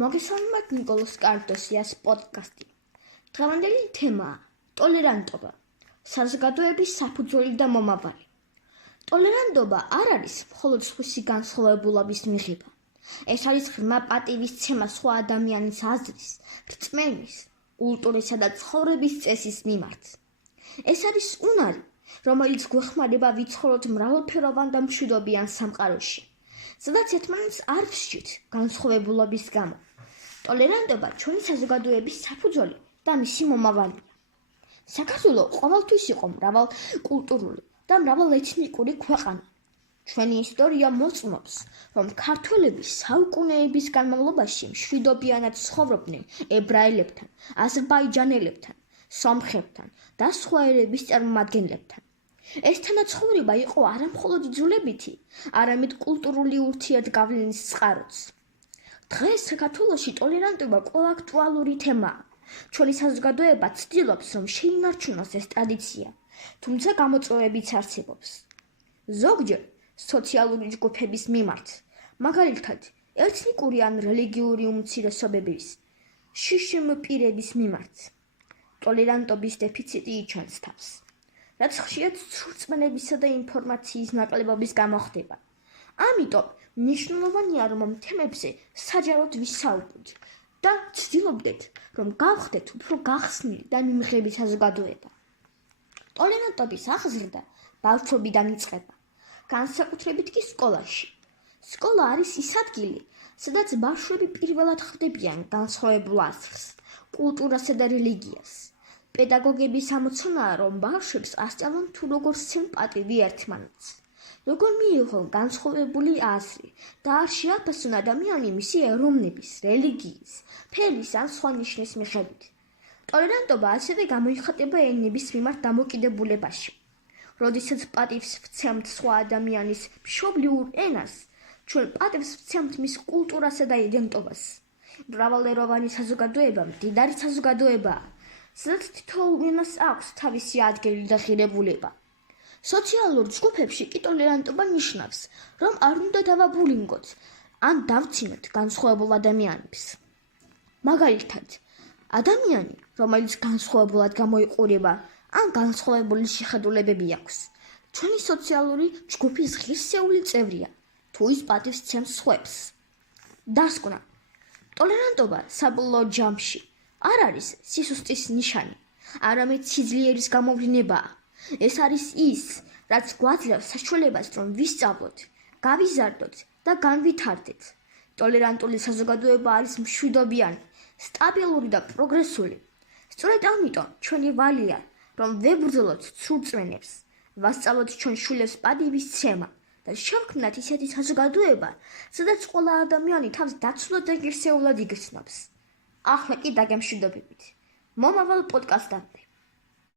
მოგესალმებით ნიკოლოს კარტოსიას პოდკასტი. დღევანდელი თემაა ტოლერანტობა, საზოგადოების საფუძველი და მომავალი. ტოლერანტობა არ არის მხოლოდ სხვისი განსხვავებულობის მიღება. ეს არის ღრმა პატივისცემა სხვა ადამიანის აზრის, რწმენის, კულტურისა და ცხოვრების წესის მიმართ. ეს არის უნარი, რომელიც გვეხმარება ვიცხოვროთ მრავალფეროვან და მშვიდობიან სამყაროში, სადაც ერთმანეთს არ ვსჯით განსხვავებულობის გამო. ტოლერანტობა ჩვენი საზოგადოების საფუძველი და მისი მომავალია. საქართველო ყოველთვის იყო მრავალკულტურული და მრავალეთნიკური ქვეყანა. ჩვენი ისტორია მოწმობს, რომ ქართველები საუკუნეების განმავლობაში მშვიდობიანად ცხოვრობდნენ ებრაელებთან, აზერბაიჯანელებთან, სომხებთან და სხვა ერების წარმომადგენლებთან. ეს თანაცხოვრება იყო არა მხოლოდ იძულებითი, არამედ კულტურული ურთიერთგავლენის წყაროც. დღეს საქართველოში ტოლერანტობა ყველა აქტუალური თემაა. ჩვენი საზოგადოება ცდილობს, რომ შეინარჩუნოს ეს ტრადიცია, თუმცა გამოწვევებიც არსებობს. ზოგჯერ სოციალური ჯგუფების მიმართ, მაგალითად, ეთნიკური ან რელიგიური უმცირესობების, შიშიმ პირების მიმართ, ტოლერანტობის დეფიციტი იჩენს თავს, რაც ხშირად სრწმენებისა და ინფორმაციის ნაკლებობის გამო ხდება. ამიტომ მნიშვნელოვანია, რომ თემებზე საჯაროდ ვისაუბროთ და ვცდილობდეთ, რომ გავხდეთ უფრო გახსნილი და მიმღები საზოგადოება. ტოლერანტობის აღზრდა ბავშვობიდან იწყება, განსაკუთრებით კი სკოლაში. სკოლა არის ის ადგილი, სადაც ბავშვები პირველად ხვდებიან განსხვავებულ აზრს, კულტურასა და რელიგიას. პედაგოგების ამოცანაა, რომ ბავშვებს ასწავლონ თუ როგორ სცენ პატივი ერთმანეთს, როგორ მიიღონ განსხვავებული აზრი და არ შეაფასონ ადამიანი მისი ეროვნების, რელიგიის, ფერის ან სხვა ნიშნის მიხედვით. ტოლერანტობა ასევე გამოიხატება ენების მიმართ დამოკიდებულებაში. როდესაც პატივს ვცემთ სხვა ადამიანის მშობლიურ ენას, ჩვენ პატივს ვცემთ მის კულტურასა და იდენტობას. მრავალეროვანი საზოგადოება მდიდარი საზოგადოებაა, სადაც თითოეულ ენას აქვს თავისი ადგილი და ღირებულება. სოციალურ ჯგუფებში კი ტოლერანტობა ნიშნავს, რომ არ უნდა დავაბულინგოთ ან დავცინოთ განსხვავებულ ადამიანებს. მაგალითად, ადამიანი, რომელიც განსხვავებულად გამოიყურება ან განსხვავებული შეხედულებები აქვს, ჩვენი სოციალური ჯგუფის ღირსეული წევრია, თუ ის პატივს სცემს სხვებს. დასკვნა. ტოლერანტობა საბოლოო ჯამში არ არის სისუსტის ნიშანი, არამედ სიძლიერის გამოვლინებაა. ეს არის ის, რაც გვაძლევს საშუალებას, რომ ვისწავლოთ, გავიზარდოთ და განვითარდეთ. ტოლერანტული საზოგადოება არის მშვიდობიანი, სტაბილური და პროგრესული. სწორედ ამიტომ ჩვენი ვალია, რომ ვებრძოლოთ სრულწმენებს, ვასწავლოთ ჩვენ შვილებს პატივისცემა და შევქმნათ ისეთი საზოგადოება, სადაც ყველა ადამიანი თავს დაცულად და ღირსეულად იგრძნობს. ახლა კი დაგემშვიდობებით. მომავალ პოდკასტამდე.